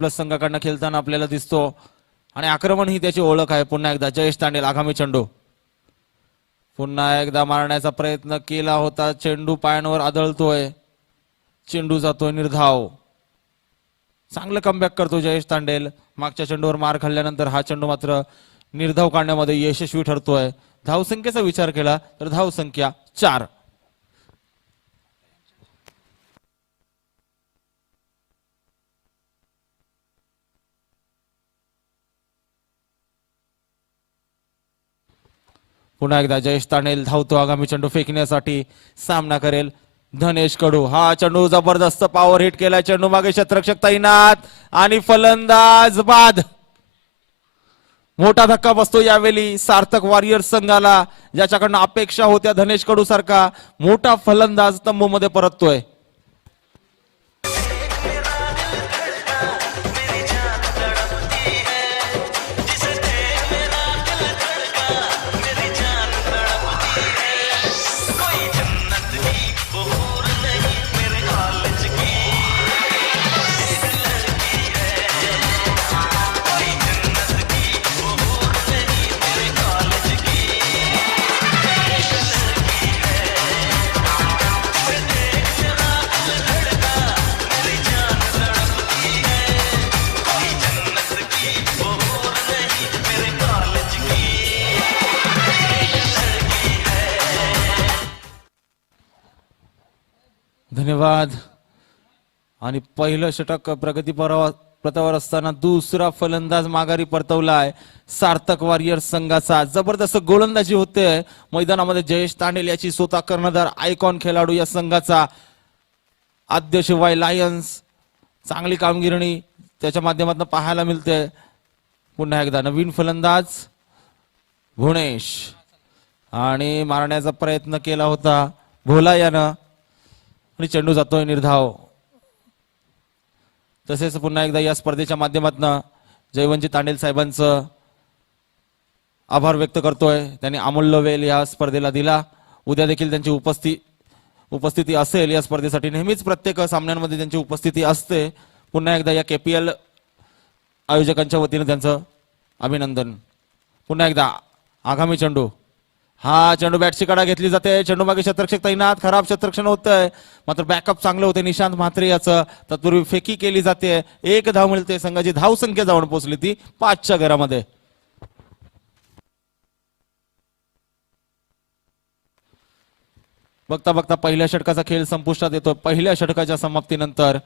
Plus संघाकडनं खेळताना आपल्याला दिसतो आणि आक्रमण ही त्याची ओळख आहे. पुन्हा एकदा जयेश तांडेल आगामी चेंडू पुन्हा एकदा मारण्याचा प्रयत्न केला होता. चेंडू पायांवर आदळतोय. चेंडू जातोय निर्धाव. चांगलं कमबॅक करतो जयेश तांडेल. मागच्या चेंडूवर मार खाल्ल्यानंतर हा चेंडू मात्र निर्धाव काढण्यामध्ये यशस्वी ठरतोय. धावसंख्येचा विचार केला तर धावसंख्या 4. पुन्हा एकदा जयेश तांडेल धावतो. आगामी चेंडू फेकण्यासाठी सामना करेल धनेश कडू. हा चेंडू जबरदस्त पॉवर हिट केलाय. चेंडू मागे क्षेत्ररक्षक तैनात आणि फलंदाज बाद. मोठा धक्का बसतो यावेळी सार्थक वॉरियर्स संघाला, ज्याच्याकडनं अपेक्षा होत्या धनेश कडू सारखा मोठा फलंदाज तंबूमध्ये परततोय. धन्यवाद. आणि पहिलं षटक प्रगती पथावर असताना दुसरा फलंदाज माघारी परतवलाय सार्थक वॉरियर्स संघाचा. जबरदस्त गोलंदाजी होते मैदानामध्ये. जयेश तांडेल याची स्वतः कर्णधार आयकॉन खेळाडू या संघाचा. आद्य शिवाय लायन्स चांगली कामगिरी त्याच्या माध्यमातून पाहायला मिळते. पुन्हा एकदा नवीन फलंदाज भुवनेश आणि मारण्याचा प्रयत्न केला होता भोला यानं आणि चेंडू जातोय निर्धाव. तसेच पुन्हा एकदा या स्पर्धेच्या माध्यमातून जयवंतजी तांडेल साहेबांचं आभार व्यक्त करतोय. त्यांनी अमूल्य वेळ या स्पर्धेला दिला. उद्या देखील त्यांची उपस्थिती असेल या स्पर्धेसाठी. नेहमीच प्रत्येक सामन्यांमध्ये त्यांची उपस्थिती असते. पुन्हा एकदा या KPL आयोजकांच्या वतीने त्यांचं अभिनंदन. पुन्हा एकदा आगामी चेंडू. हा चेंडू बॅटची कडा घेतली जाते. चेंडू मागे क्षेत्ररक्षक तैनात. खराब क्षेत्ररक्षण होतंय मात्र बॅकअप चांगलं होते निशांत म्हात्रे याचं. तत्पूर्वी फेकी केली जाते. 1 धाव मिळते. संघाची धाव संख्या जाऊन पोहोचली ती 5च्या घरामध्ये. बघता बघता पहिल्या षटकाचा खेळ संपुष्टात येतो. पहिल्या षटकाच्या समाप्तीनंतर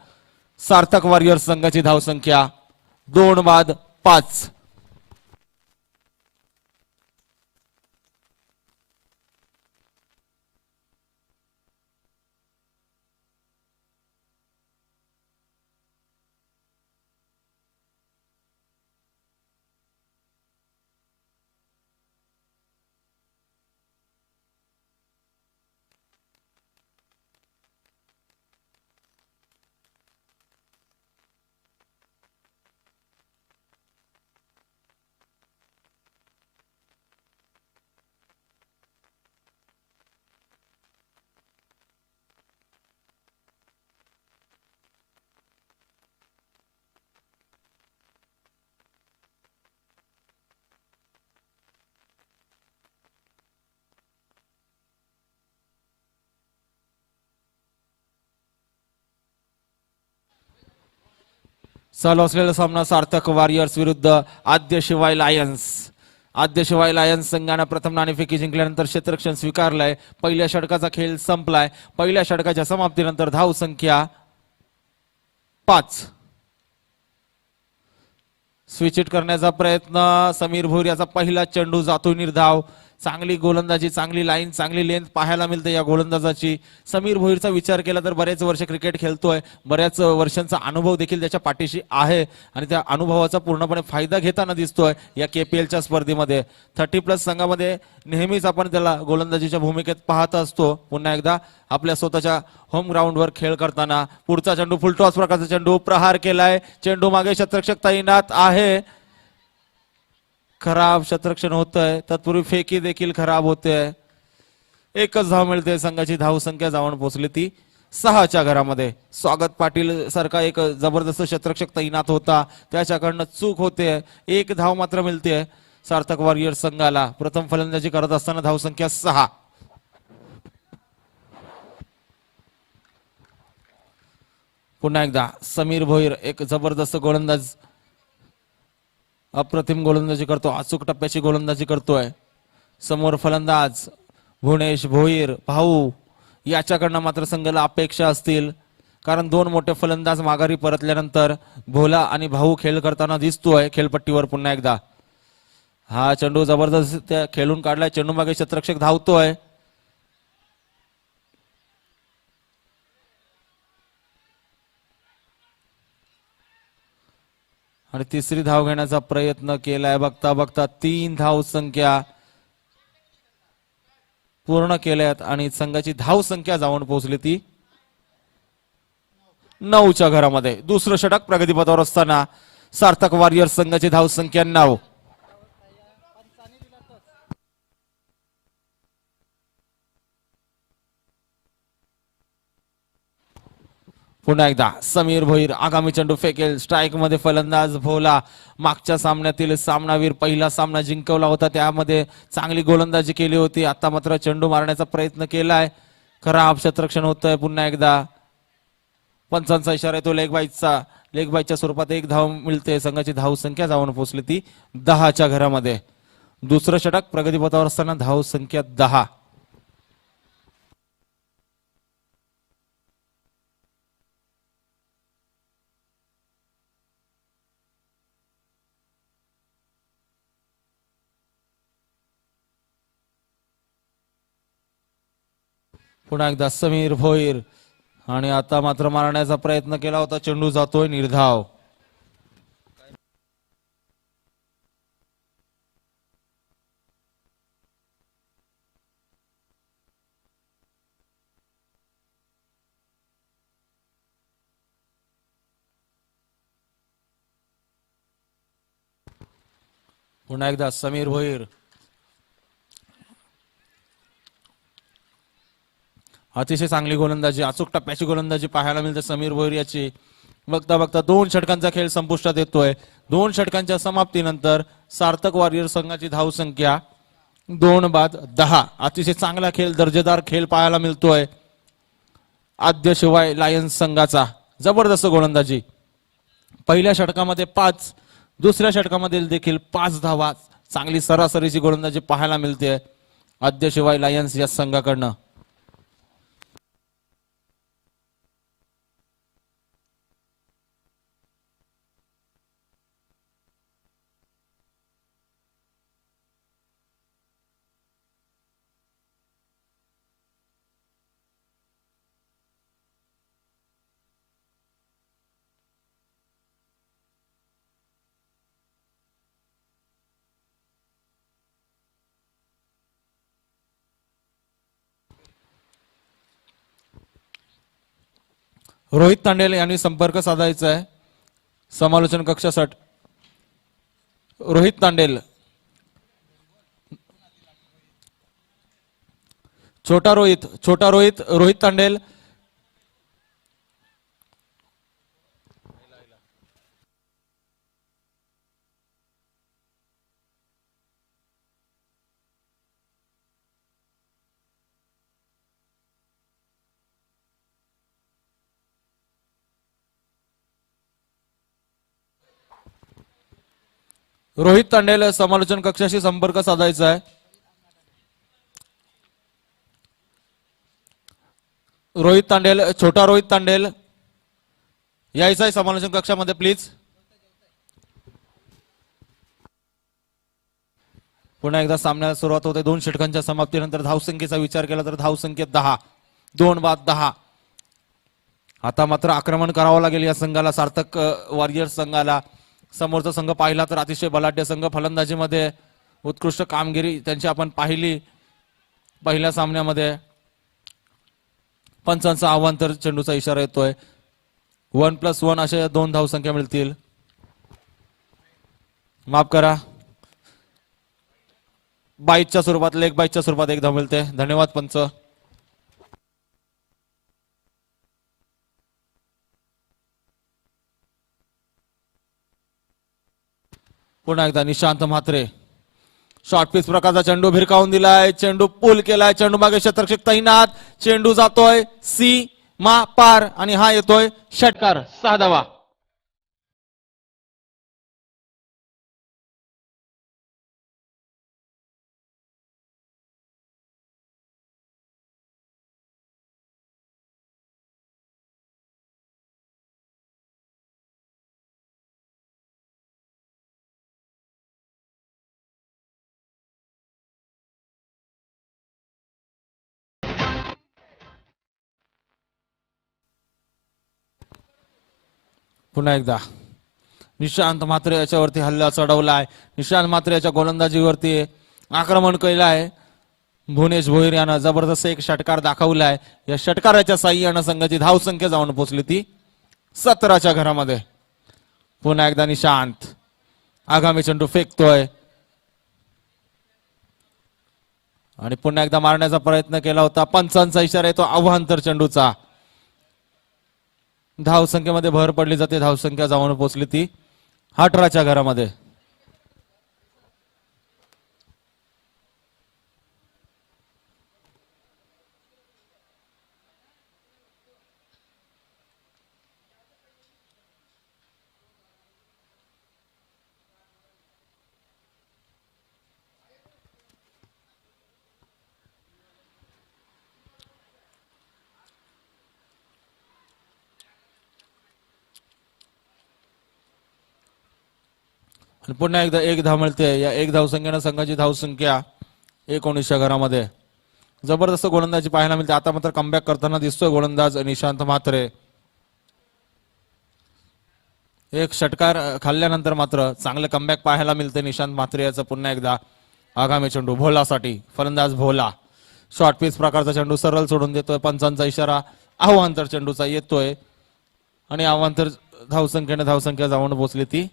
सार्थक वॉरियर्स संघाची धाव संख्या 2-5. चालू असलेला सामना सार्थक वॉरियर्स विरुद्ध आद्य शिवाय लायन्स. आद्य शिवाय लायन्स संघाने प्रथम नाणेफेकी जिंकल्यानंतर क्षेत्ररक्षण स्वीकारलंय. पहिल्या षटकाचा खेळ संपलाय. पहिल्या षटकाच्या समाप्तीनंतर धाव संख्या 5. स्विच हिट करण्याचा प्रयत्न समीर भोईर याचा पहिला चेंडू जातो निर्धाव. चांगली गोलंदाजी, चांगली लाईन, चांगली लेंथ पाहायला मिळते या गोलंदाजाची. समीर भोईरचा विचार केला तर बरेच वर्ष क्रिकेट खेळतोय. बऱ्याच वर्षांचा अनुभव देखील त्याच्या पाठीशी आहे आणि त्या अनुभवाचा पूर्णपणे फायदा घेताना दिसतोय या KPLच्या स्पर्धेमध्ये. 30+ संघामध्ये नेहमीच आपण त्याला गोलंदाजीच्या भूमिकेत पाहत असतो. पुन्हा एकदा आपल्या स्वतःच्या होम ग्राउंडवर खेळ करताना पुढचा चेंडू फुलटॉस प्रकारचा चेंडू प्रहार केलाय. चेंडू मागे क्षेत्ररक्षक तैनात आहे. खराब क्षेत्ररक्षण होतंय. तत्पूर्वी फेकी देखील खराब होते. 1च धाव मिळते. संघाची धाव संख्या जाऊन पोहोचली ती 6च्या घरामध्ये. स्वागत पाटील सारखा एक जबरदस्त क्षेत्ररक्षक तैनात होता, त्याच्याकडनं चूक होते. एक धाव मात्र मिळते सार्थक वॉरियर संघाला. प्रथम फलंदाजी करत असताना धावसंख्या 6. पुन्हा एकदा समीर भोईर एक जबरदस्त गोलंदाज, अप्रतिम गोलंदाजी करतो, अचूक टप्प्याची गोलंदाजी करतोय. समोर फलंदाज भुवनेश भोईर भाऊ, याच्याकडनं मात्र संघाला अपेक्षा असतील, कारण दोन मोठे फलंदाज माघारी परतल्यानंतर भोला आणि भाऊ खेळ करताना दिसतोय खेळपट्टीवर. पुन्हा एकदा हा चेंडू जबरदस्त खेळून काढलाय, चेंडू मागे क्षेत्ररक्षक धावतोय. आणि तिसरी धाव घेण्याचा प्रयत्न केलाय. बघता बघता 3 धाव संख्या पूर्ण केल्यात आणि संघाची धाव संख्या जाऊन पोहोचली ती 9च्या घरामध्ये. दुसरं षटक प्रगतीपथावर असताना सार्थक वॉरियर संघाची धाव संख्या 9. पुन्हा एकदा समीर भोईर आगामी चेंडू फेकेल. स्ट्राईक मध्ये फलंदाज भोला. मागच्या सामन्यातील सामनावीर, पहिला सामना जिंकवला होता, त्यामध्ये चांगली गोलंदाजी केली होती. आता मात्र चेंडू मारण्याचा प्रयत्न केलाय, खराब क्षेत्ररक्षण होतंय. पुन्हा एकदा पंचांचा इशारा येतो लेग बाईटचा. लेग बाईटच्या स्वरूपात एक धाव मिळते. संघाची धाव संख्या जाऊन पोहोचली ती 10च्या घरामध्ये. दुसरं षटक प्रगतीपथावर असताना धाव संख्या 10. पुन्हा एकदा समीर भोईर आणि आता मात्र मारण्याचा प्रयत्न केला होता, चेंडू जातोय निर्धाव. पुन्हा एकदा समीर भोईर. अतिशय चांगली गोलंदाजी, अचूक टप्प्याची गोलंदाजी पाहायला मिळते समीर भोईर याची. बघता बघता 2 षटकांचा खेळ संपुष्टात येतोय. 2 षटकांच्या समाप्तीनंतर सार्थक वॉरियर संघाची धाव संख्या 2 बाद 10. अतिशय चांगला खेळ, दर्जेदार खेळ पाहायला मिळतोय. आद्य शिवाय लायन्स संघाचा जबरदस्त गोलंदाजी. पहिल्या षटकामध्ये 5, दुसऱ्या षटकामध्ये देखील 5 धावा. चांगली सरासरीची गोलंदाजी पाहायला मिळते आद्य शिवाय लायन्स या संघाकडनं. रोहित तांडेल यांनी संपर्क साधायचा आहे समालोचन कक्षासाठी. रोहित तांडेल, छोटा रोहित, रोहित तांडेल. रोहित तांडेल समालोचन कक्षाशी संपर्क साधायचा आहे. रोहित तांडेल, छोटा रोहित तांडेल यायचा आहे समालोचन कक्षामध्ये प्लीज. पुन्हा एकदा सामन्याला सुरुवात होते. 2 षटकांच्या समाप्तीनंतर धावसंख्येचा विचार केला तर धावसंख्या 10. 2 बाद 10. आता मात्र आक्रमण करावं लागेल या संघाला, सार्थक वॉरियर संघाला. समोरचा संघ पाहिला तर अतिशय बलाढ्य संघ, फलंदाजीमध्ये उत्कृष्ट कामगिरी त्यांची आपण पाहिली पहिल्या सामन्यामध्ये. पंचांचं आव्हान तर चेंडूचा इशारा येतोय. 1+1 अशा 2 धावसंख्या मिळतील. माफ करा, बाईटच्या स्वरूपात, लेग बाईटच्या स्वरूपात 1 धाव मिळते. धन्यवाद पंच. पुन्हा एकदा निशांत म्हात्रे शॉर्ट पिच प्रकारचा चेंडू भिरकावून दिलाय, चेंडू पुल केलाय, चेंडू मागे क्षेत्ररक्षक तैनात, चेंडू जातोय सीमा पार आणि हा येतोय षटकार 6 धावा. पुन्हा एकदा निशांत म्हात्रे याच्यावरती हल्ला चढवलाय, निशांत म्हात्रे याच्या गोलंदाजीवरती आक्रमण केलंय. भुवनेश भोईर यानं जबरदस्त एक षटकार दाखवलाय. या षटकाराच्या साह्यानं संघाची धावसंख्या जाऊन पोहोचली ती 17च्या घरामध्ये. पुन्हा एकदा निशांत आगामी चेंडू फेकतोय आणि पुन्हा एकदा मारण्याचा प्रयत्न केला होता. पंचांचा इशारा येतो आव्हांतर चेंडूचा. धावसंख्येमध्ये भर पडली जाते, धावसंख्या जाऊन पोहोचली ती 18च्या घरामध्ये. आणि पुन्हा एकदा एक धाव मिळते. या एक धावसंख्येनं संघाची धावसंख्या 19च्या घरामध्ये. जबरदस्त गोलंदाजी पाहायला मिळते. आता मात्र कमबॅक करताना दिसतोय गोलंदाज निशांत म्हात्रे. एक षटकार खाल्ल्यानंतर मात्र चांगलं कमबॅक पाहायला मिळते निशांत म्हात्रे याचं. पुन्हा एकदा आगामी चेंडू भोलासाठी, फलंदाज भोला शॉर्ट पिच प्रकारचा चेंडू सरळ सोडून देतोय. पंचांचा इशारा आव्हांतर चेंडूचा येतोय आणि आव्हांतर धावसंख्येने धावसंख्या जाऊन पोहोचली ती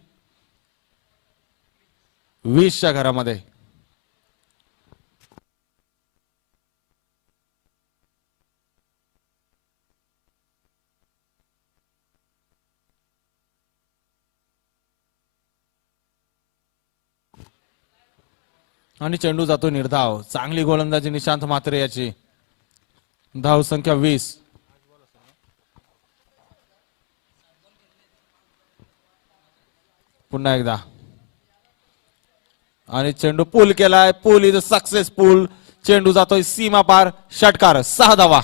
20च्या घरामध्ये. आणि चेंडू जातो निर्धाव. चांगली गोलंदाजी निशांत म्हात्रे याची. धावसंख्या 20. पुन्हा एकदा आणि चेंडू पूल केलाय. पूल इज सक्सेसफुल. चेंडू जातोय सीमा पार. षटकार 6 धावा.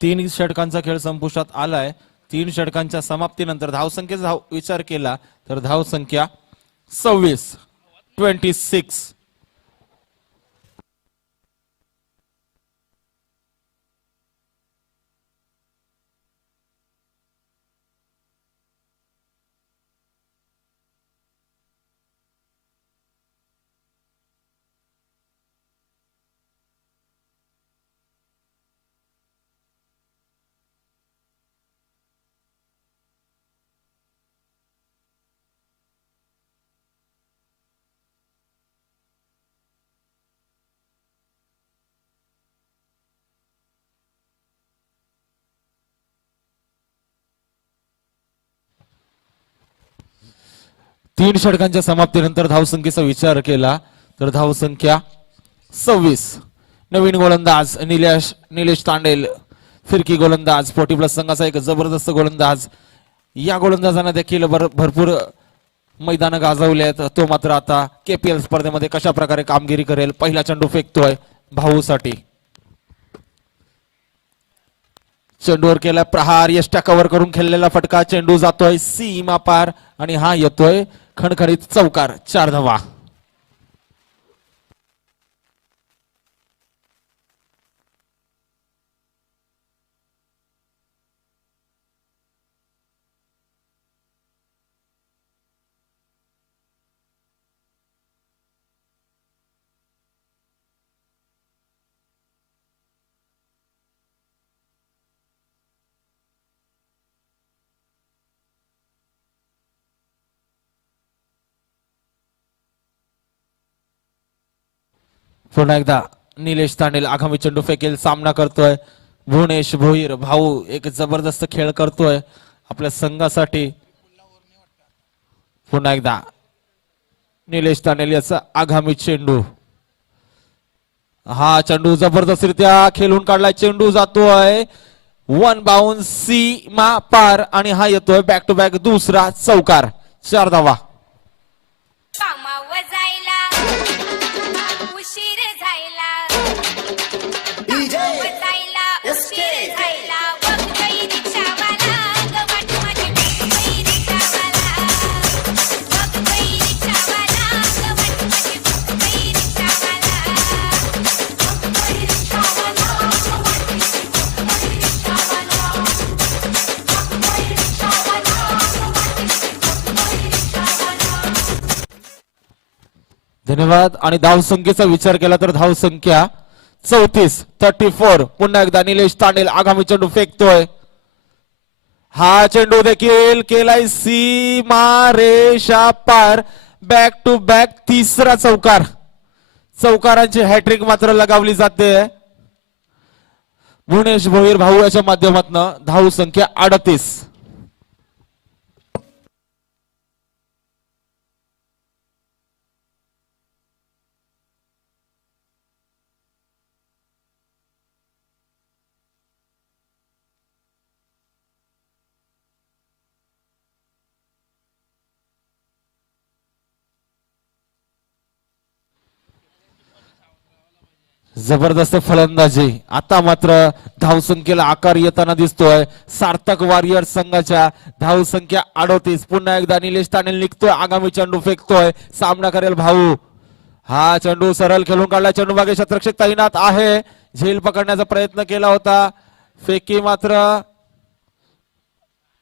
तीन षटकांचा खेळ संपुष्टात आलाय. 3 षटकांच्या समाप्तीनंतर धावसंख्येचा विचार केला तर धावसंख्या 26. 3 षटकांच्या समाप्तीनंतर धावसंख्येचा विचार केला तर धावसंख्या 26. नवीन गोलंदाज निलेश तांडेल फिरकी गोलंदाज 40+ संघाचा एक जबरदस्त गोलंदाज. या गोलंदाजांना देखील भरपूर मैदान गाजवले आहेत. तो मात्र आता KPL स्पर्धेमध्ये कशा प्रकारे कामगिरी करेल. पहिला चेंडू फेकतोय भाऊसाठी. चेंडूवर केला प्रहार. यष्टा कव्हर करून खेळलेला फटका. चेंडू जातोय सीमा पार आणि हा येतोय खणखणीत चौकार. 4 धावा. पुन्हा एकदा निलेश तांडेल आगामी चेंडू फेकेल. सामना करतोय भुवनेश भोईर. भाऊ एक जबरदस्त खेळ करतोय आपल्या संघासाठी. पुन्हा एकदा निलेश तांडेल याचा आगामी चेंडू. हा चेंडू जबरदस्तरित्या खेळून काढलाय. चेंडू जातोय 1 बाउन्स सीमा पार आणि हा येतोय बॅक टू बॅक दुसरा चौकार. 4 धावा. धन्यवाद. आणि धावसंख्येचा विचार केला तर धावसंख्या 34. पुन्हा एकदा निलेश तांडेल आगामी चेंडू फेकतोय. हा चेंडू देखील केलाय सीमा रेषा पार. बॅक टू बॅक तिसरा चौकार. चौकारांची हॅट्रिक मात्र लगावली जाते भुवनेश भोईर भाऊ याच्या माध्यमातून. धावसंख्या 38. जबरदस्त फलंदाजी. आता मात्र धावसंख्येला आकार येताना दिसतोय सार्थक वॉरियर संघाच्या. धावसंख्या 38. पुन्हा एकदा निलेश तांडेल निघतोय आगामी चेंडू फेकतोय. सामना करेल भाऊ. हा चेंडू सरळ खेळून काढला. चेंडू मागे शतरक्षक तैनात आहे. झेल पकडण्याचा प्रयत्न केला होता. फेकी मात्र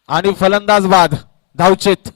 आणि फलंदाज बाद. धावचेत.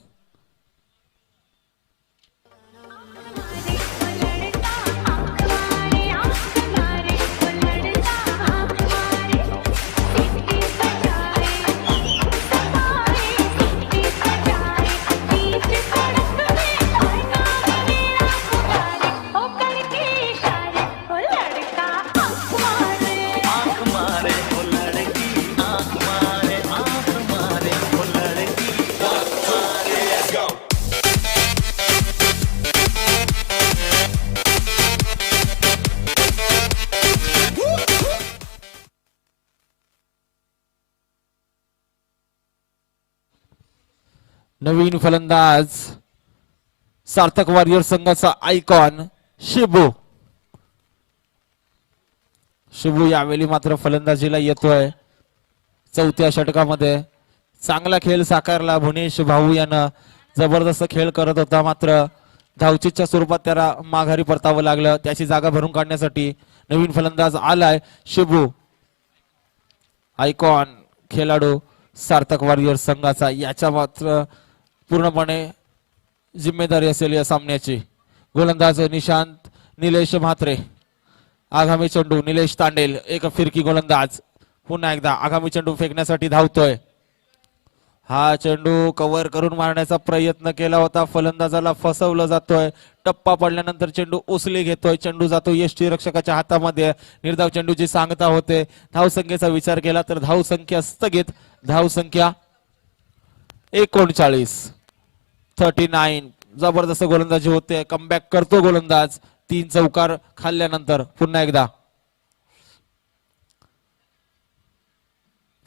नवीन फलंदाज सार्थक वॉरियर संघाचा आयकॉन शिबू यावेळी मात्र फलंदाजीला येतोय. 4थ्या षटकामध्ये चांगला खेळ साकारला भुवनेश भाऊ यानं. जबरदस्त खेळ करत होता मात्र धावचीच्या स्वरूपात त्याला माघारी परतावं लागलं. त्याची जागा भरून काढण्यासाठी नवीन फलंदाज आलाय शिबू. आयकॉन खेळाडू सार्थक वॉरियर संघाचा. याच्या मात्र पूर्णपणे जिम्मेदारी असेल या सामन्याची. गोलंदाज निशांत निलेश म्हात्रे. आगामी चेंडू निलेश तांडेल एक फिरकी गोलंदाज. पुन्हा एकदा आगामी चेंडू फेकण्यासाठी धावतोय. हा चेंडू कव्हर करून मारण्याचा प्रयत्न केला होता. फलंदाजाला फसवलं जातोय. टप्पा पडल्यानंतर चेंडू उचली घेतोय. चेंडू जातो यष्टी रक्षकाच्या हातामध्ये. निर्धाव चेंडूची सांगता होते. धावसंख्येचा विचार केला तर धावसंख्या स्थगित. धावसंख्या 39. जबरदस्त गोलंदाजी होते, कमबॅक करतो गोलंदाज 3 चौकार खाल्ल्यानंतर.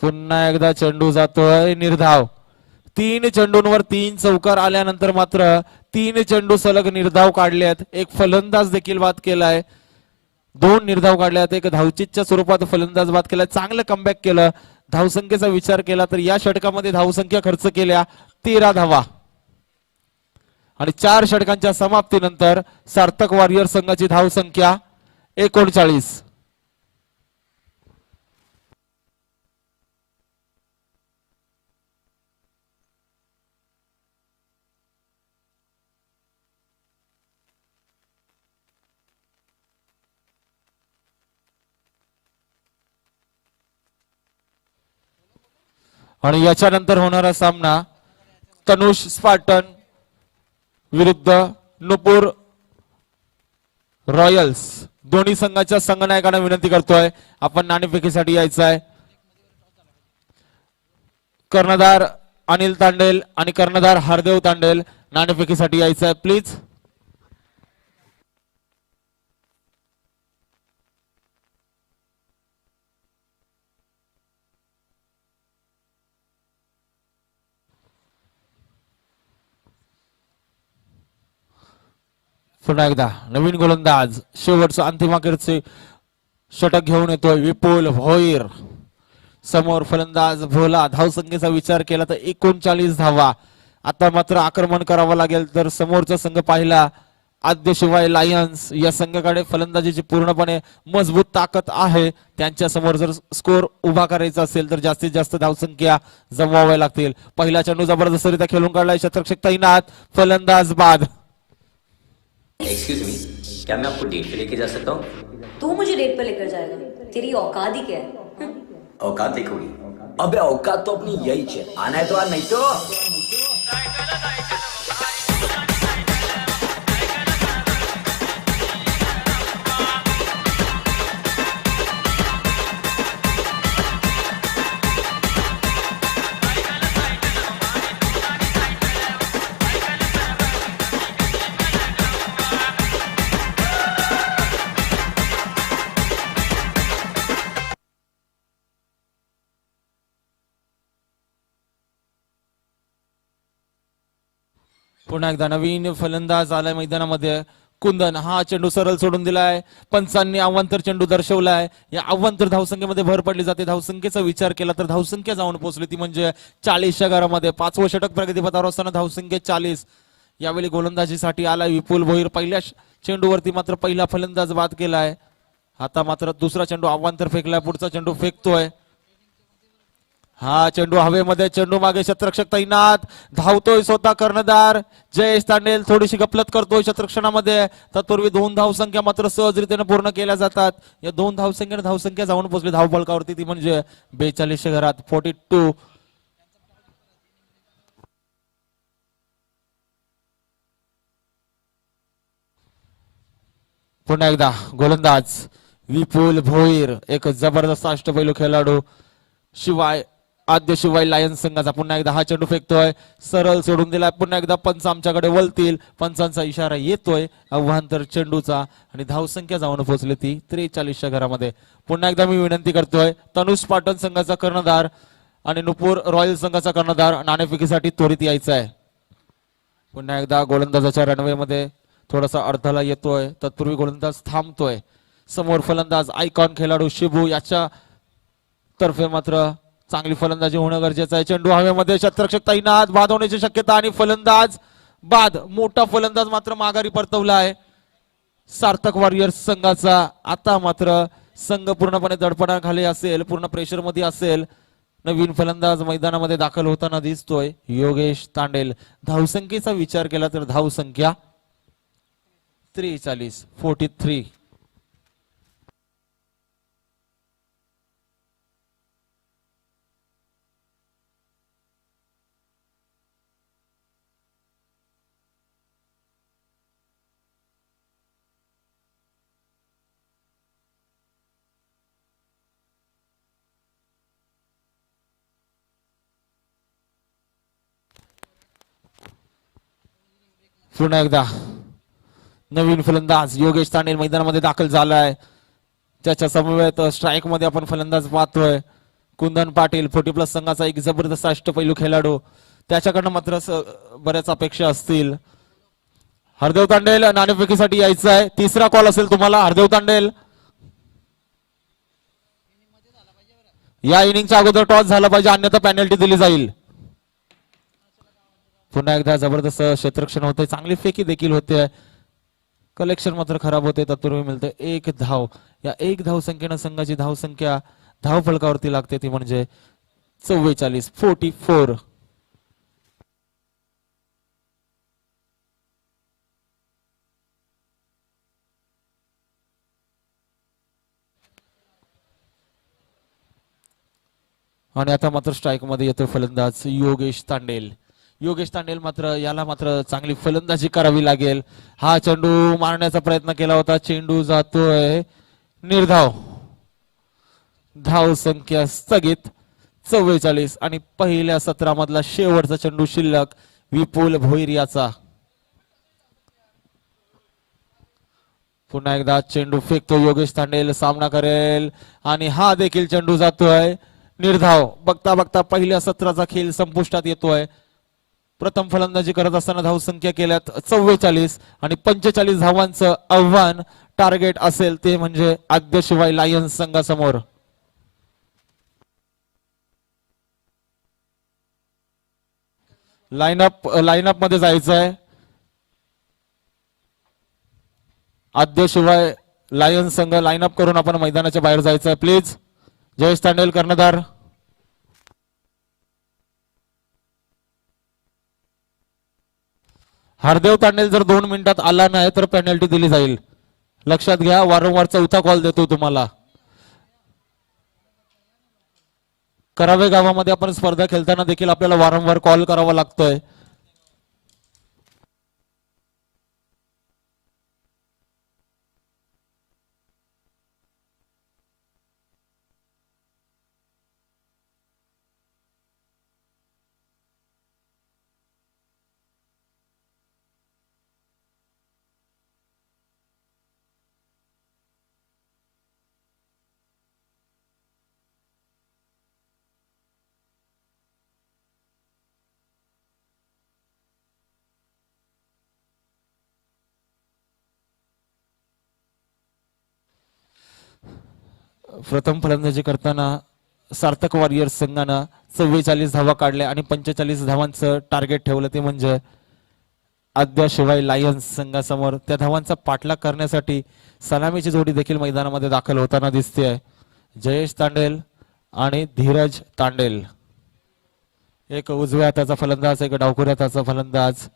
पुन्हा एकदा चेंडू जातोय निर्धाव. 3 चेंडूंवर 3 चौकार आल्यानंतर मात्र 3 चेंडू सलग निर्धाव काढलेत. एक फलंदाज देखील बाद केलाय, 2 निर्धाव काढल्यात, एक धावचीतच्या स्वरूपात फलंदाज बाद केलाय. चांगलं कमबॅक केलं. धावसंख्येचा विचार केला तर या षटकामध्ये धावसंख्या खर्च केल्या 13 धावा आणि 4 षटकांच्या समाप्तीनंतर सार्थक वॉरियर संघाची धावसंख्या 39. आणि याच्यानंतर होणारा सामना तनुष स्पार्टन विरुद्ध नुपूर रॉयल्स. दोन्ही संघाच्या संघनायकांना विनंती करतोय आपण नाणेफेकीसाठी यायचं आहे. कर्णधार अनिल तांडेल आणि कर्णधार हरदेव तांडेल नाणेफेकीसाठी यायचं आहे प्लीज. पुन्हा एकदा नवीन गोलंदाज शेवटचं अंतिम अखेरचे षटक घेऊन येतोय विपुल भोईर. समोर फलंदाज भोला. धावसंख्येचा विचार केला तर 39 धावा. आता मात्र आक्रमण करावं लागेल तर समोरचा संघ पाहिला आद्यशिवाय लायन्स या संघाकडे फलंदाजीची पूर्णपणे मजबूत ताकद आहे. त्यांच्या समोर जर स्कोर उभा करायचा असेल तर जास्तीत जास्त धावसंख्या जमवाव्या लागतील. पहिला चेंडू जबरदस्तरित्या खेळून काढलाय शतरक्षक तैनात, फलंदाज बाद. एक्सक्यूज मी, क्या मैं आपको डेट पे लेके जा सकता हूँ? तू मुझे डेट पे लेकर जाएगा? तेरी औकात ही क्या है? औकात देखोगी? अबे औकात तो अपनी यही है, आना है तो आ, नहीं तो पुन्हा एकदा नवीन फलंदाज आलाय मैदानामध्ये कुंदन. हा चेंडू सरळ सोडून दिलाय. पंचांनी अवांतर चेंडू दर्शवलाय. या अवांतर धावसंख्येमध्ये भर पडली जाते. धावसंख्येचा विचार केला तर धावसंख्या जाऊन पोहोचली ती म्हणजे 40च्या घरामध्ये. 5वं षटक प्रगतीपथावर असताना धावसंख्या 40. यावेळी गोलंदाजीसाठी आलाय विपुल भोईर. पहिल्या चेंडूवरती मात्र पहिला फलंदाज बाद केलाय. आता मात्र दुसरा चेंडू अवांतर फेकलाय. पुढचा चेंडू फेकतोय. हा चेंडू हवेमध्ये. चेंडू मागे शतरक्षक तैनात. धावतोय स्वतः कर्णधार जयेश तांडेल. थोडीशी गपलत करतोय शतरक्षणामध्ये. तत्पूर्वी 2 धावसंख्या मात्र सहजरित्याने पूर्ण केल्या जातात. या 2 धावसंख्येने धावसंख्या जाऊन पोहोचली धावफलकावरती ती म्हणजे 42 घरात 42. पुन्हा एकदा गोलंदाज विपुल भोईर. एक जबरदस्त अष्टपैलू खेळाडू शिवाय आद्यशिवाय लायन्स संघाचा. पुन्हा एकदा हा चेंडू फेकतोय. सरळ सोडून दिलाय. पुन्हा एकदा पंच आमच्याकडे वळतील. पंचांचा इशारा येतोय अव्हांतर चेंडूचा आणि धावसंख्या जाऊन पोहोचली ती 43च्या घरामध्ये. पुन्हा एकदा मी विनंती करतोय तनुष पाटण संघाचा कर्णधार आणि नुपूर रॉयल संघाचा कर्णधार नाणेफेकीसाठी त्वरित यायचा आहे. पुन्हा एकदा गोलंदाजाच्या रनवे मध्ये थोडासा अडथळा येतोय. तत्पूर्वी गोलंदाज थांबतोय. समोर फलंदाज आयकॉन खेळाडू शिबू याच्या तर्फे मात्र चांगली फलंदाजी होणं गरजेचं आहे. चेंडू हवेमध्ये शतरक्षक तैनात. बाद होण्याची शक्यता आणि फलंदाज बाद. मोठा फलंदाज मात्र माघारी परतवला आहे सार्थक वॉरियर्स संघाचा. आता मात्र संघ पूर्णपणे दडपणाखाली असेल, पूर्ण प्रेशर मध्ये असेल. नवीन फलंदाज मैदानामध्ये दाखल होताना दिसतोय योगेश तांडेल. धावसंख्येचा विचार केला तर धावसंख्या 43. पुन्हा एकदा नवीन फलंदाज योगेश तांडेल मैदानामध्ये दाखल झालाय. त्याच्या समवेत स्ट्राईक मध्ये आपण फलंदाज पाहतोय कुंदन पाटील 40+ संघाचा एक जबरदस्त अष्टपैलू खेळाडू. त्याच्याकडनं मात्र बऱ्याच अपेक्षा असतील. हरदेव तांडेल नाणेफेकीसाठी यायचं आहे. तिसरा कॉल असेल तुम्हाला. हरदेव तांडेल या इनिंगच्या अगोदर टॉस झाला पाहिजे अन्यथा पेनल्टी दिली जाईल. पुन्हा एकदा जबरदस्त क्षेत्ररक्षण होते. चांगली फेकी देखील होते. कलेक्शन मात्र खराब होते. तत्पूर्वी मिळते एक धाव. या एक धाव संख्येनं संघाची धाव संख्या धाव फलकावरती लागते ती म्हणजे 44. आणि आता मात्र स्ट्राईक मध्ये येतो फलंदाज योगेश तांडेल. योगेश तांडेल मात्र याला मात्र चांगली फलंदाजी करावी लागेल. हा चेंडू मारण्याचा प्रयत्न केला होता. चेंडू जातोय निर्धाव. धाव संख्या स्थगित 44 आणि पहिल्या सत्रामधला शेवटचा चेंडू शिल्लक विपुल भोईर याचा. पुन्हा एकदा चेंडू फेकतो योगेश तांडेल. सामना करेल आणि हा देखील चेंडू जातोय निर्धाव. बघता बघता पहिल्या सत्राचा खेळ संपुष्टात येतोय. प्रथम फलंदाजी करत असताना धाव संख्या केल्यात 44 आणि 45 धावांचं आव्हान टार्गेट असेल ते म्हणजे आद्यशिवाय लायन्स संघासमोर. लाईनअप मध्ये जायचंय. आद्यशिवाय लायन्स संघ लाईनअप करून आपण मैदानाच्या बाहेर जायचंय प्लीज. जयेश तांडेल कर्णधार. हरदेव तांडेल जर 2 मिनिटात आला नाही तर पेनल्टी दिली जाईल. लक्षात घ्या. वारंवार चौथा कॉल देतो तुम्हाला. करावे गावामध्ये आपण स्पर्धा खेळताना देखील आपल्याला वारंवार कॉल करावा लागतोय. प्रथम फलंदाजी करताना सार्थक वॉरियर्स संघानं 44 धावा काढल्या आणि 45 धावांचं टार्गेट ठेवलं ते म्हणजे आद्याशिवाय लायन्स संघासमोर. त्या धावांचा पाठलाग करण्यासाठी सलामीची जोडी देखील मैदानामध्ये दाखल होताना दिसते. जयेश तांडेल आणि धीरज तांडेल. एक उजव्या हाताचा फलंदाज एक डावखुऱ्या हाताचा फलंदाज.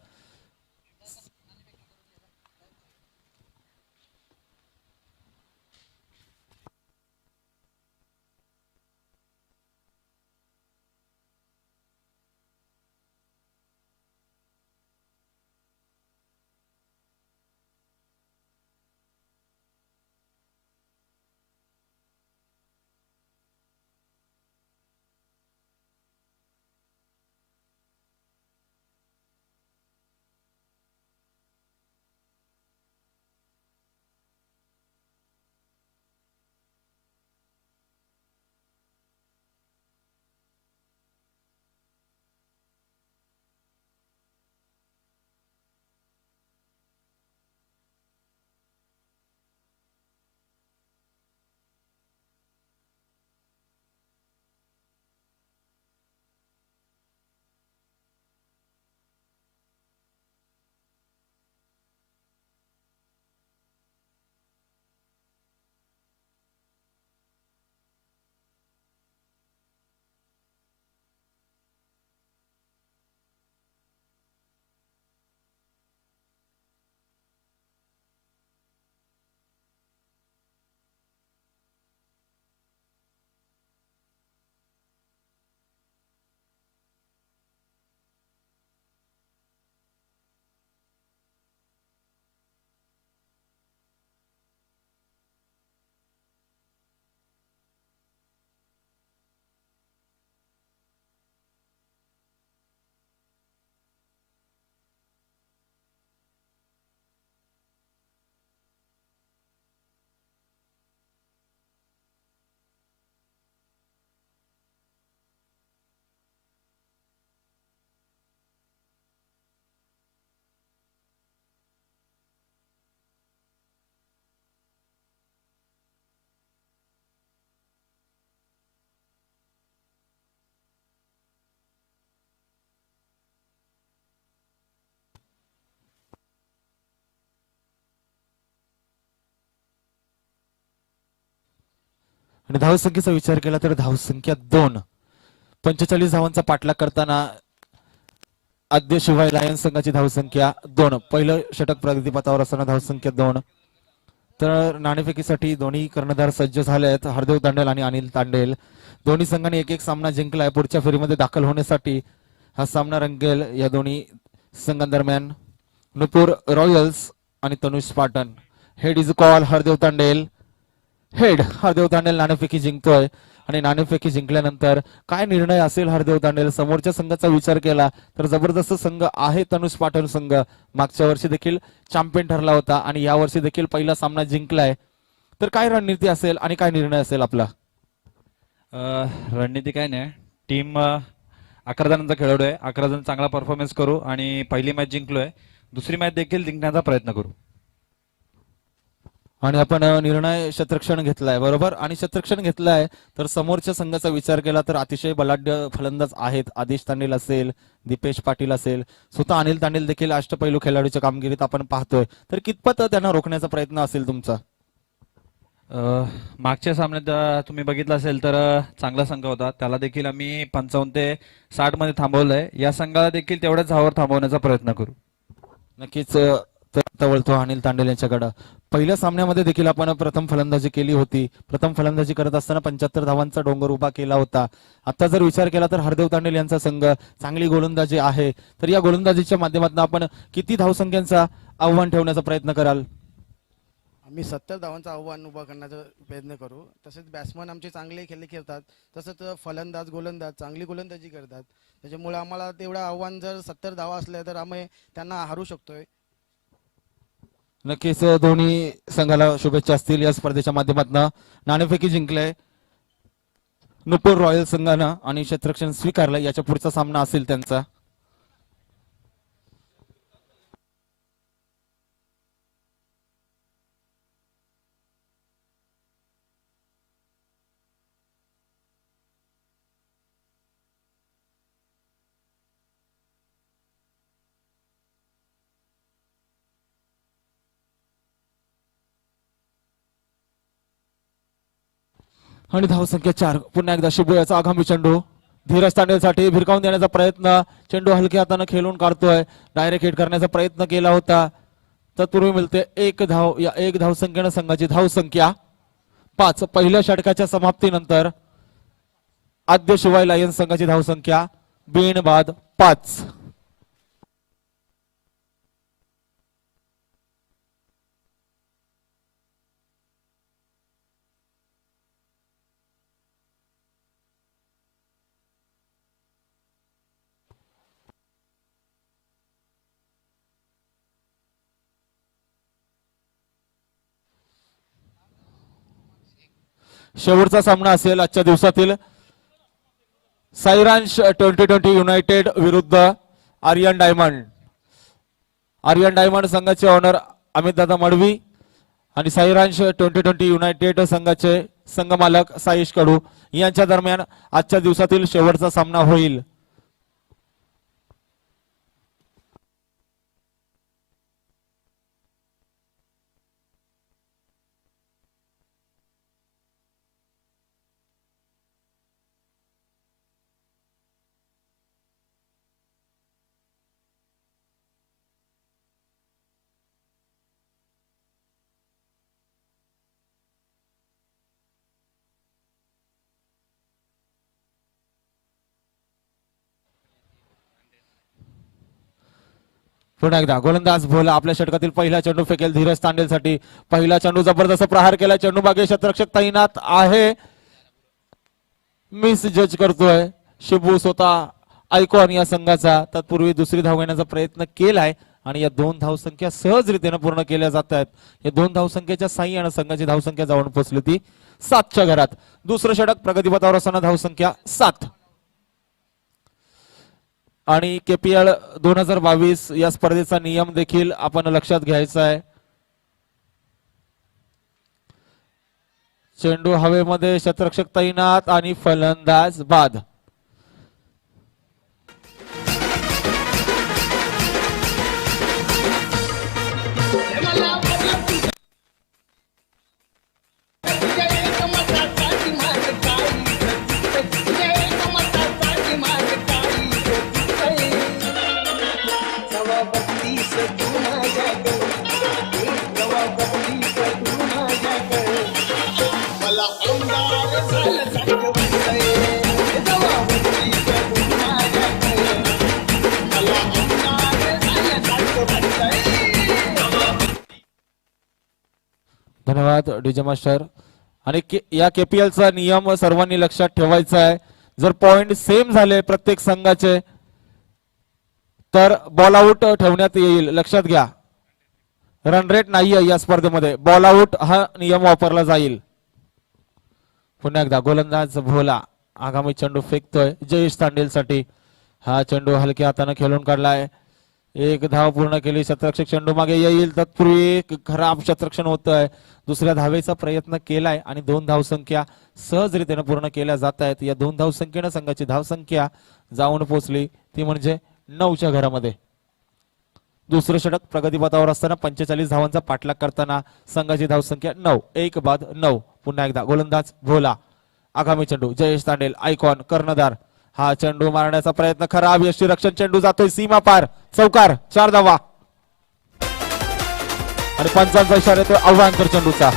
आणि धावसंख्येचा विचार केला तर धावसंख्या 2. 45 धावांचा पाठलाग करताना आद्य शिवाय लायन्स संघाची धावसंख्या 2. पहिलं षटक प्रगतीपथावर असताना धावसंख्या 2. तर नाणेफेकीसाठी दोन्ही कर्णधार सज्ज झाले आहेत, हरदेव तांडेल आणि अनिल तांडेल. दोन्ही संघांनी एक एक सामना जिंकलाय. पुढच्या फेरीमध्ये दाखल होण्यासाठी हा सामना रंगेल या दोन्ही संघांदरम्यान. नुपूर रॉयल्स आणि Tanush Patan. Head is call Hardev Tandel. Head. Hardev Tandel नाणेफेकी जिंकतोय आणि नाणेफेकी जिंकल्यानंतर काय निर्णय असेल हरदेव तांडेल. समोरच्या संघाचा विचार केला तर जबरदस्त संघ आहे तनुष पाटण संघ. मागच्या वर्षी देखील चॅम्पियन ठरला होता आणि या वर्षी देखील पहिला सामना जिंकलाय. तर काय रणनीती असेल आणि काय निर्णय असेल आपला? रणनीती काय नाही, टीम 11 जणांचा खेळाडू आहे. 11 जण चांगला परफॉर्मन्स करू आणि पहिली मॅच जिंकलोय, दुसरी मॅच देखील जिंकण्याचा प्रयत्न करू. आणि आपण निर्णय शतरक्षण घेतलाय बरोबर. आणि शतरक्षण घेतलाय तर समोरच्या संघाचा विचार केला तर अतिशय बलाढ्य फलंदाज आहेत. आदेश तांडेल असेल, दीपेश पाटील असेल, स्वतः अनिल तांडेल देखील अष्टपैलू खेळाडूच्या कामगिरीत आपण पाहतोय. तर कितपत त्यांना रोखण्याचा प्रयत्न असेल तुमचा? मागच्या सामन्यात तुम्ही बघितलं असेल तर चांगला संघ होता, त्याला देखील आम्ही 55 ते 60 मध्ये थांबवलंय. या संघाला देखील तेवढ्याच धावावर थांबवण्याचा प्रयत्न करू. नक्कीच. वळतो अनिल तांडेल यांच्याकडे. पहिल्या सामन्यामध्ये देखील आपण प्रथम फलंदाजी केली होती. प्रथम फलंदाजी करत असताना 75 धावांचा डोंगर उभा केला होता. आता जर विचार केला तर हरदेव तांडेल यांचा संघ चांगली गोलंदाजी आहे. तर या गोलंदाजीच्या माध्यमातून आपण किती धावसंख्यांचा आव्हान ठेवण्याचा प्रयत्न कराल? आम्ही 70 धावांचं आव्हान उभा करण्याचा प्रयत्न करू. तसेच बॅट्समन आमचे चांगले खेळतात, तसंच फलंदाज गोलंदाज चांगली गोलंदाजी करतात. त्याच्यामुळे आम्हाला तेवढं आव्हान, जर 70 धावा असल्या तर आम्ही त्यांना हरू शकतोय. नक्कीच दोन्ही संघाला शुभेच्छा असतील या स्पर्धेच्या माध्यमातून. नाणेफेकी जिंकलंय नुपूर रॉयल संघानं आणि क्षेत्ररक्षण स्वीकारलं. याच्या पुढचा सामना असेल त्यांचा. आणि धावसंख्या 4. पुन्हा एकदा शिबोयाचा आगामी चेंडू धीरज तांडेलसाठी भिरकावून देण्याचा प्रयत्न. चेंडू हलक्या हाताने खेळून काढतोय. डायरेक्ट हिट करण्याचा प्रयत्न केला होता. तत्पूर्वी मिळते 1 धाव. या 1 धावसंख्येनं संघाची धावसंख्या 5. पहिल्या षटकाच्या समाप्तीनंतर आद्य शिवाय लायन्स संघाची धावसंख्या बिनबाद 5. शेवटचा सामना असेल आजच्या दिवसातील. साईरांश 2020 युनायटेड विरुद्ध आर्यन डायमंड. आर्यन डायमंड संघाचे ऑनर अमित दादा मडवी आणि साईरांश 2020 युनायटेड संघाचे संघ मालक साईश कडू यांच्या दरम्यान आजच्या दिवसातील शेवटचा सामना होईल. पुन्हा एकदा गोलंदाज भोला आपल्या षटकातील पहिला चेंडू फेकेल धीरज तांडेलसाठी. पहिला चेंडू जबरदस्त प्रहार केला. चेंडू मागे क्षेत्ररक्षक तैनात आहे. मिस जज करतोय शिबू स्वतः आयकॉन या संघाचा. तत्पूर्वी दुसरी धाव घेण्याचा प्रयत्न केलाय आणि या 2 धावसंख्या सहजरीतीने पूर्ण केल्या जात आहेत. या 2 धावसंख्येच्या साह्याने संघाची धावसंख्या जाऊन पोहोचली ती 7च्या घरात. दुसरं षटक प्रगतीपथावर असताना धावसंख्या 7. आणि केपीएल 2022 या स्पर्धेचा नियम देखील आपण लक्षात घ्यायचा आहे. चेंडू हवेमध्ये, क्षेत्ररक्षक तैनात आणि फलंदाज बाद. धन्यवाद डीजे मास्टर. आणि या KPL चा नियम सर्वांनी लक्षात ठेवायचा आहे. जर पॉइंट सेम झाले प्रत्येक संघाचे तर बॉल आउट ठेवण्यात येईल. लक्षात घ्या, रन रेट नाहीये या स्पर्धेमध्ये. बॉल आउट हा नियम वापरला जाईल. पुन्हा एकदा गोलंदाज भोला आगामी चेंडू फेकतोय जयेश तांडेल साठी. हा चेंडू हलक्या हाताने खेळून काढलाय. एक धाव पूर्ण केली. शतरक्षक चेंडू मागे येईल तत्पूर्वी खराब शतरक्षण होत आहे. दुसऱ्या धावेचा प्रयत्न केलाय आणि 2 धावसंख्या सहजरित्याने पूर्ण केल्या जात आहेत. या 2 धावसंख्येने संघाची धावसंख्या जाऊन पोहोचली ती म्हणजे 9च्या घरामध्ये. दुसरं षटक प्रगतीपथावर असताना 45 धावांचा पाठलाग करताना संघाची धावसंख्या 9. 1 बाद 9. पुन्हा एकदा गोलंदाज भोला आगामी चेंडू जयेश तांडेल आयकॉन कर्णधार. हा चेंडू मारण्याचा प्रयत्न खराब यष्टीरक्षण. चेंडू जातोय सीमा पार. चौकार. 4 धावा आणि पंचांचा इशारा येतोय आव्हानकर चेंडूचा.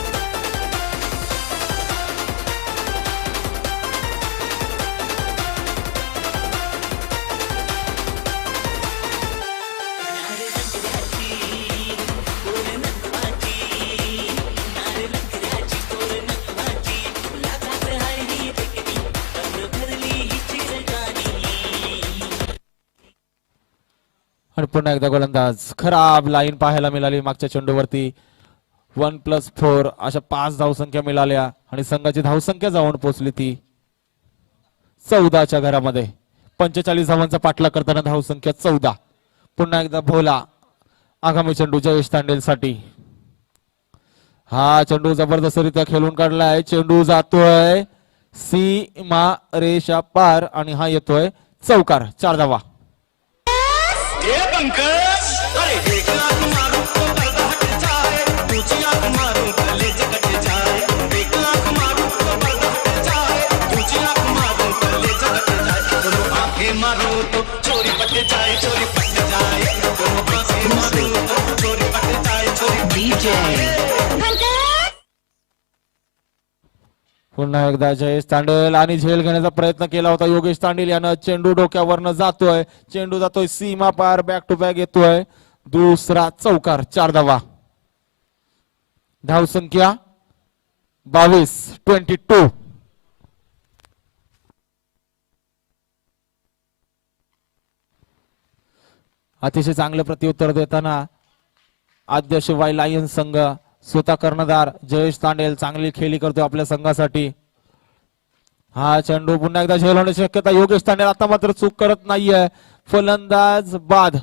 आणि पुन्हा एकदा गोलंदाज. खराब लाईन पाहायला मिळाली मागच्या चेंडूवरती. 1+4 अशा 5 धावसंख्या मिळाल्या आणि संघाची धावसंख्या जाऊन पोहोचली ती 14च्या घरामध्ये. 45 धावांचा पाठलाग करताना धावसंख्या 14. पुन्हा एकदा भोला आगामी चेंडू जयेश तांडेल साठी. हा चेंडू जबरदस्तरित्या खेळून काढलाय. चेंडू जातोय सीमा रेषा पार आणि हा येतोय चौकार. 4 धावा. पुन्हा एकदा जयेश तांडेल आणि झेल घेण्याचा प्रयत्न केला होता योगेश तांडेल यानं. चेंडू डोक्यावरनं जातोय. चेंडू जातोय सीमा पार. बॅक टू बॅक येतोय. दुसरा चौकार. 4 धावा. धावसंख्या 22. अतिशय चांगलं प्रत्युत्तर देताना आद्य शिवाय लायन्स संघ स्वतः कर्णधार जयेश तांडेल चांगली खेळी करतोय आपल्या संघासाठी. हा चेंडू पुन्हा एकदा झेल होण्याची शक्यता. योगेश तांडेल आता मात्र चूक करत नाहीये. फलंदाज बाद.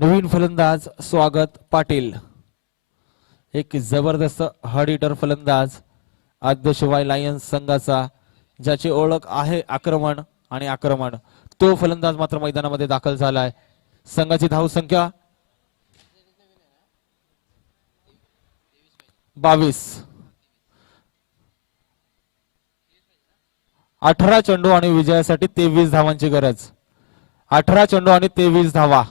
नवीन फलंदाज स्वागत पाटील. एक जबरदस्त हार्ड हिटर फलंदाज आद्य शिवाय लायन्स संघाचा, ज्याची ओळख आहे आक्रमण आणि आक्रमण. तो फलंदाज मात्र मैदानामध्ये दाखल झालाय. संघाची धावसंख्या 22. 18 चेंडू आणि विजयासाठी 23 धावांची गरज. 18 चेंडू आणि 23 धावा.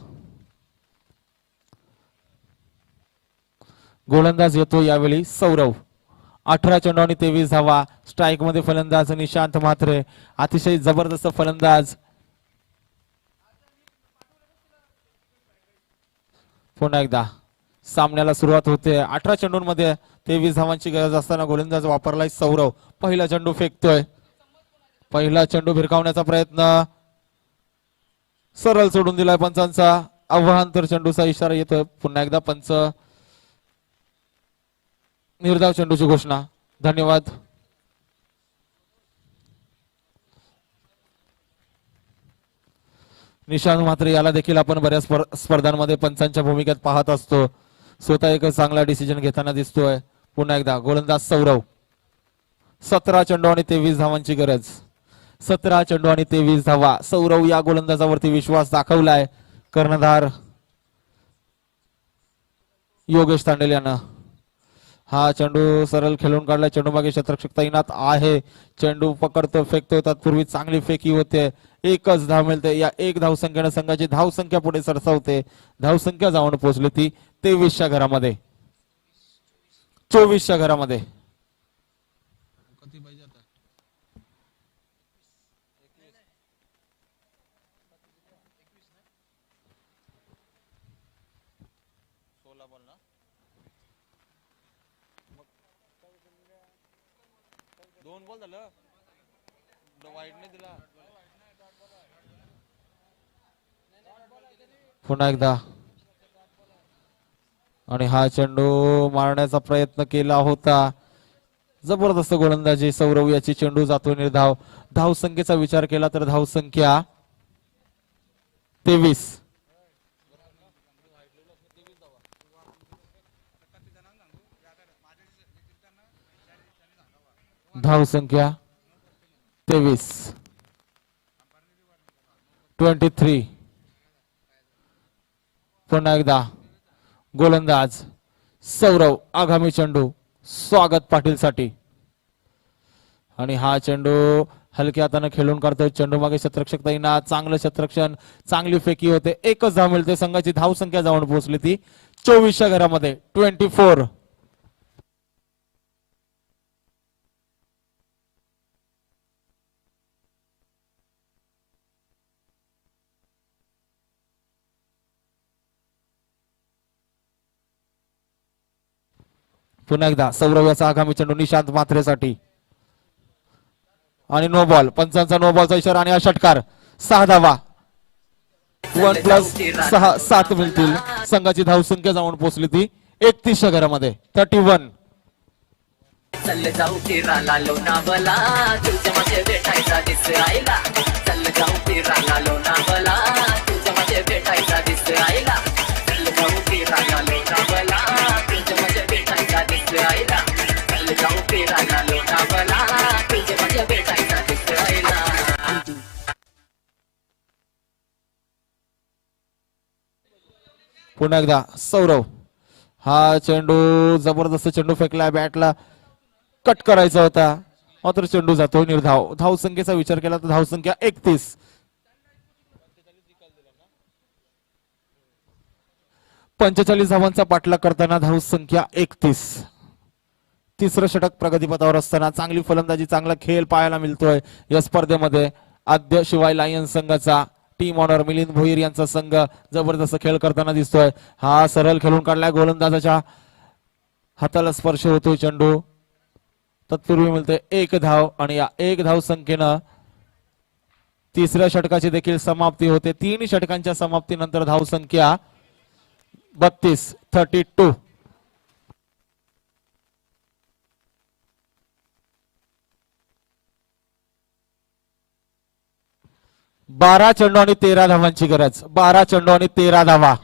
गोलंदाज येतो यावेळी सौरव. 18 चेंडू आणि 23 धावा. स्ट्राईक मध्ये फलंदाज निशांत म्हात्रे. अतिशय जबरदस्त फलंदाज. पुन्हा एकदा सामन्याला सुरुवात होते. 18 चेंडूंमध्ये 23 धावांची गरज असताना गोलंदाज वापरलाय सौरव. पहिला चेंडू फेकतोय. पहिला चेंडू भिरकावण्याचा प्रयत्न सरळ सोडून दिलाय पंचांचा. आव्हानांतर चेंडूचा इशारा येतोय. पुन्हा एकदा पंच निर्धाव चेंडूची घोषणा. धन्यवाद. निशांत म्हात्रे याला देखील आपण बऱ्याच स्पर्धांमध्ये पंचांच्या भूमिकेत पाहत असतो. स्वतः एक चांगला डिसिजन घेताना दिसतोय. पुन्हा एकदा गोलंदाज सौरव. 17 चेंडू आणि 23 धावांची गरज. 17 चेंडू आणि 23 धावा. सौरव या गोलंदाजावरती विश्वास दाखवलाय कर्णधार योगेश तांडेल यानं. हा चेंडू सरळ खेळून काढला. चेंडू मागे क्षेत्ररक्षक तैनात आहे. चेंडू पकडतो, फेकतो. तत्पूर्वी चांगली फेकी होते. एकच धाव मिळते. या एक धावसंख्येने संघाची धावसंख्या पुढे सरसावते. धावसंख्या जाऊन पोहोचली ती 23च्या घरामध्ये, 24च्या घरामध्ये. पुन्हा एकदा आणि हा चेंडू मारण्याचा प्रयत्न केला होता. जबरदस्त गोलंदाजी सौरव याची. चेंडू जातो निर्धाव. धावसंख्येचा विचार केला तर धावसंख्या 23. धावसंख्या 23. 23. पुन्हा एकदा गोलंदाज सौरव. आगामी चेंडू स्वागत पाटील साठी आणि हा चेंडू हलक्या हाताने खेळून काढतोय. चेंडू मागे क्षेत्ररक्षक तैनात. चांगलं क्षेत्ररक्षण, चांगली फेकी होते. एकच धाव मिळते. संघाची धावसंख्या जाऊन पोहोचली ती 24च्या घरामध्ये, 24. पुन्हा एकदा सौरव याचा आगामी चेंडू निशांत म्हात्रेसाठी आणि नो बॉल. पंचांचा नो बॉलचा इशारा आणि हा षटकार. 6 धावा. 1+6 7 मिळतील. संघाची धावसंख्या जाऊन पोहोचली ती 31च्या घरामध्ये, 31. चल जाऊ फिरायला लोणावळा तुझ्या माझे भेटायचा दिस राहिला. चल जाऊ फिरायला लोणावळा तुझ्या माझे भेटायचा दिस राहिला. चल जाऊ फिरायला लोणावळा तुझ्या माझे भेटायचा दिस राहिला. चल जाऊ फिरायला लोणावळा तुझ्या माझे भेटायचा दिस राहिला. पुन्हा एकदा सौरव. हा चेंडू जबरदस्त चेंडू फेकला. बॅटला कट करायचा होता, मात्र चेंडू जातो निर्धाव. धावसंख्येचा विचार केला तर धावसंख्या 31. 45 धावांचा पाठलाग करताना धावसंख्या 31. तिसरं षटक प्रगतीपथावर असताना चांगली फलंदाजी, चांगला खेळ पाहायला मिळतोय या स्पर्धेमध्ये. आद्य शिवाय लायन्स संघाचा टीम ऑनर मिलिंद भोईर यांचा संघ जबरदस्त खेळ करताना दिसतोय. हा सरळ खेळून काढलाय. गोलंदाजाच्या हाताला स्पर्श होतोय चेंडू. तत्पूर्वी मिळते 1 धाव आणि या 1 धाव संख्येनं तिसऱ्या षटकाची देखील समाप्ती होते. 3 षटकांच्या समाप्तीनंतर धावसंख्या 32, 32. बारा चेंडू आणि 13 धावांची गरज. 12 चेंडू आणि 13 धावा.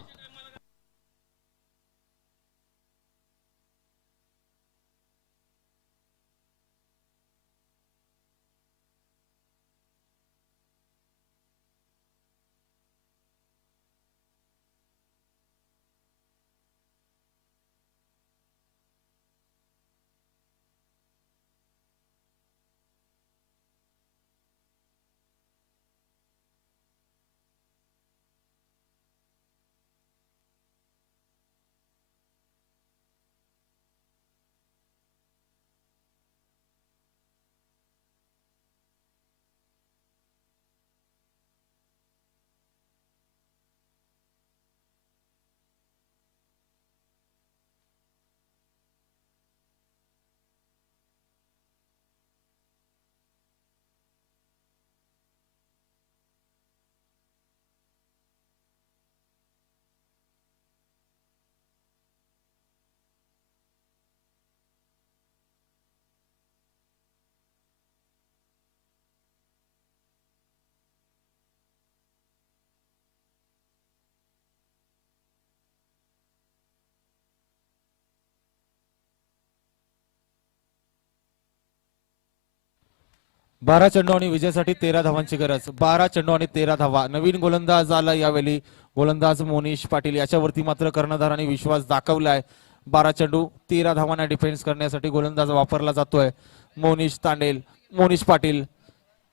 12 चेंडू आणि विजयासाठी 13 धावांची गरज. 12 चेंडू आणि 13 धावा. नवीन गोलंदाज आला यावेळी, गोलंदाज मोनिश पाटील. याच्यावरती मात्र कर्णधारांनी विश्वास दाखवलाय. 12 चेंडू 13 धावांना डिफेन्स करण्यासाठी गोलंदाज वापरला जातोय मोनिश तांडेल. मोनिश पाटील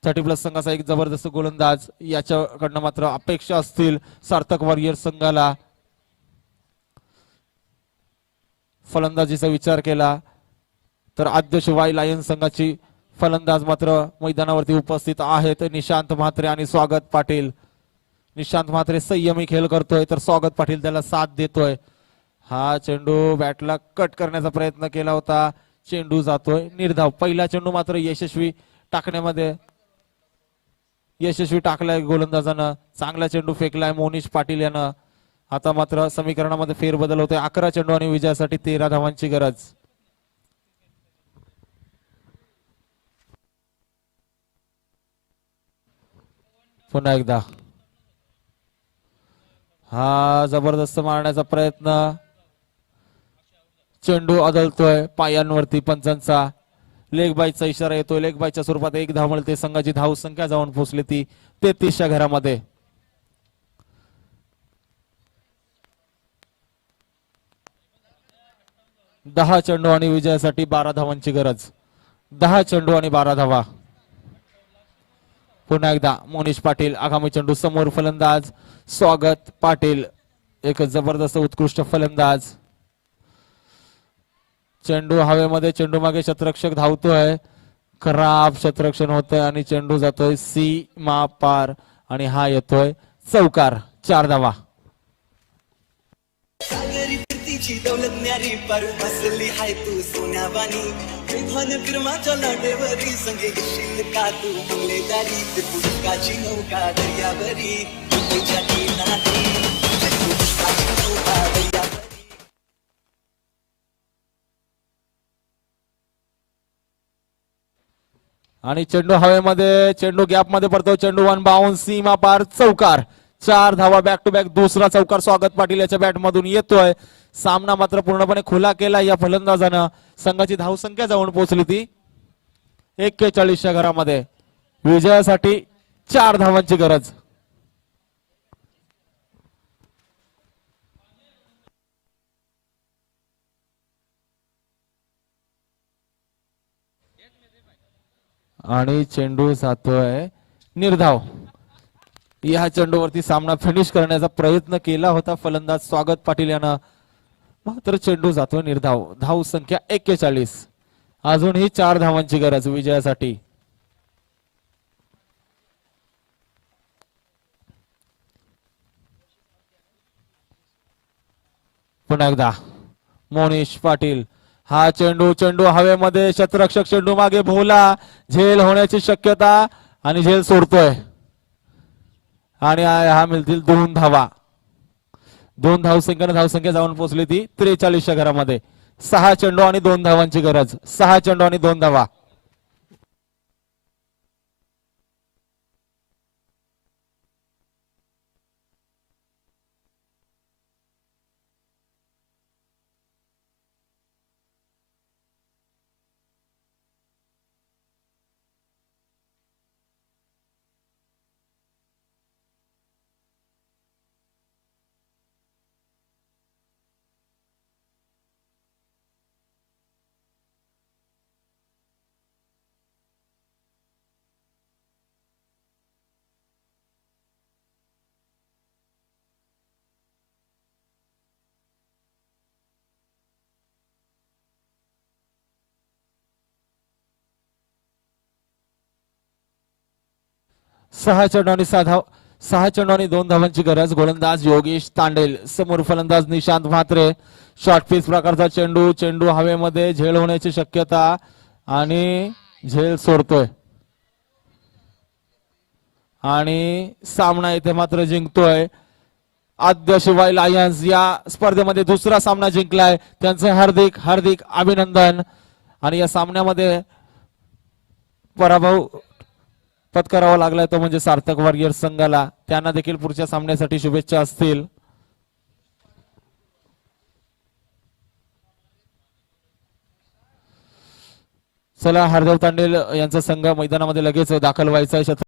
30+ संघाचा एक जबरदस्त गोलंदाज. याच्याकडनं मात्र अपेक्षा असतील सार्थक वॉरियर संघाला. फलंदाजीचा विचार केला तर आद्य शिवाय लायन संघाची फलंदाज मात्र मैदानावरती उपस्थित आहेत. निशांत म्हात्रे आणि स्वागत पाटील. निशांत म्हात्रे संयमी खेळ करतोय तर स्वागत पाटील त्याला साथ देतोय. हा चेंडू बॅटला कट करण्याचा प्रयत्न केला होता. चेंडू जातोय निर्धाव. पहिला चेंडू मात्र यशस्वी टाकण्यामध्ये यशस्वी टाकलाय गोलंदाजानं. चांगला चेंडू फेकलाय मोनिश पाटील यानं. आता मात्र समीकरणामध्ये फेरबदल होतोय. 11 चेंडू आणि विजयासाठी 13 धावांची गरज. पुन्हा एकदा हा जबरदस्त मारण्याचा प्रयत्न. चेंडू आदळतोय पायांवरती. पंचांचा लेग बायचा इशारा येतोय. लेग बायच्या स्वरूपात 1 धाव मिळते. संघाची धाव संख्या जाऊन पोहोचली ती 33च्या घरामध्ये. दहा चेंडू आणि विजयासाठी 12 धावांची गरज. 10 चेंडू आणि 12 धावा. पुन्हा एकदा मोनिश पाटील. आगामी चेंडू समोर फलंदाज स्वागत पाटील. एक जबरदस्त उत्कृष्ट फलंदाज. चेंडू हवेमध्ये. चेंडू मागे क्षेत्ररक्षक धावतोय. खराब क्षेत्ररक्षण होतंय आणि चेंडू जातोय सीमा पार आणि हा येतोय चौकार. 4 धावा. सागरी फिरतीची दौलत न्यारी पारू बसली हाय तू सोन्यावानी. विधान फिरमाच्या लाटेवरी संगे घेशील का तू मंगलेदारी. पुष्काची नौका दर्यावरी तुझ्या किनारी. पुष्काची नौका दर्यावरी. आणि चेंडू हवेमध्ये. चेंडू गॅप मध्ये पडतो. चेंडू 1 बाउन्स. सीमा पार चौकार. 4 धावा. बॅक टू बॅक दुसरा चौकार स्वागत पाटील याच्या बॅट मधून येतोय. सामना मात्र पूर्णपणे खुला केला या फलंदाजानं. संघाची धावसंख्या जाऊन पोहोचली ती 41च्या घरामध्ये. विजयासाठी 4 धावांची गरज. आणि चेंडू जातोय निर्धाव. या चेंडूवरती सामना फिनिश करण्याचा प्रयत्न केला होता फलंदाज स्वागत पाटील यानं, मात्र चेंडू जातोय निर्धाव. धाव संख्या 41. अजूनही 4 धावांची गरज विजयासाठी. पुन्हा एकदा मोनिश पाटील. हा चेंडू हवेमध्ये. क्षेत्ररक्षक चेंडू मागे भोवला. झेल होण्याची शक्यता आणि झेल सोडतोय आणि हा मिळतील 2 धावा. 2 धावसंख्या जाऊन पोहोचली ती 43च्या घरामध्ये. 6 चेंडू आणि 2 धावांची गरज. 6 चेंडू आणि 2 धावा. सहा चेंडू आणि 2 धावांची गरज. गोलंदाज योगेश तांडेल. समोर फलंदाज निशांत म्हात्रे. शॉर्ट पिच प्रकारचा चेंडू हवेमध्ये. झेल होण्याची शक्यता आणि झेल सोडतोय आणि सामना इथे मात्र जिंकतोय आद्य शिवाय लायन्स. या स्पर्धेमध्ये दुसरा सामना जिंकलाय. त्यांचं हार्दिक हार्दिक अभिनंदन. आणि या सामन्यामध्ये पराभव पत्करावा लागलाय तो म्हणजे सार्थक वॉरियर संघाला. त्यांना देखील पुढच्या सामन्यासाठी शुभेच्छा असतील. चला हरदेव तांडेल यांचा संघ मैदानामध्ये लगेच दाखल व्हायचा आहे.